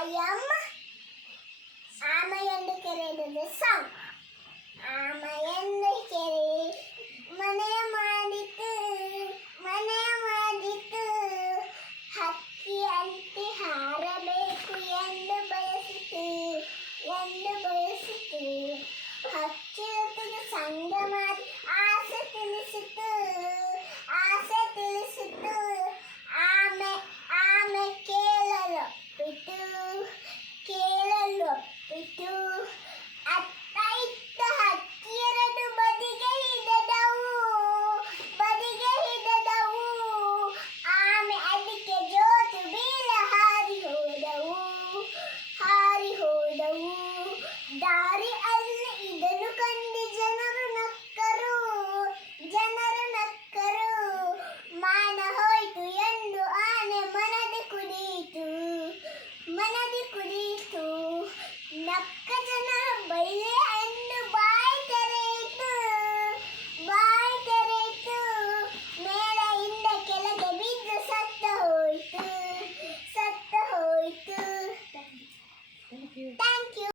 I am ಆಮೆಯನ್ನು ಕೆರೆದು song ಆಮೆಯನ್ನು ಕೆರೆ ಮನೆ ಮಾಡಿತು ಮನೆ ಮಾಡಿತು ಹಕ್ಕಿ ಅಂತೆ ಹಾರಬೇಕು ಎಂದು ಬಯಸಿತು ಎಂದು kazanan bayılır.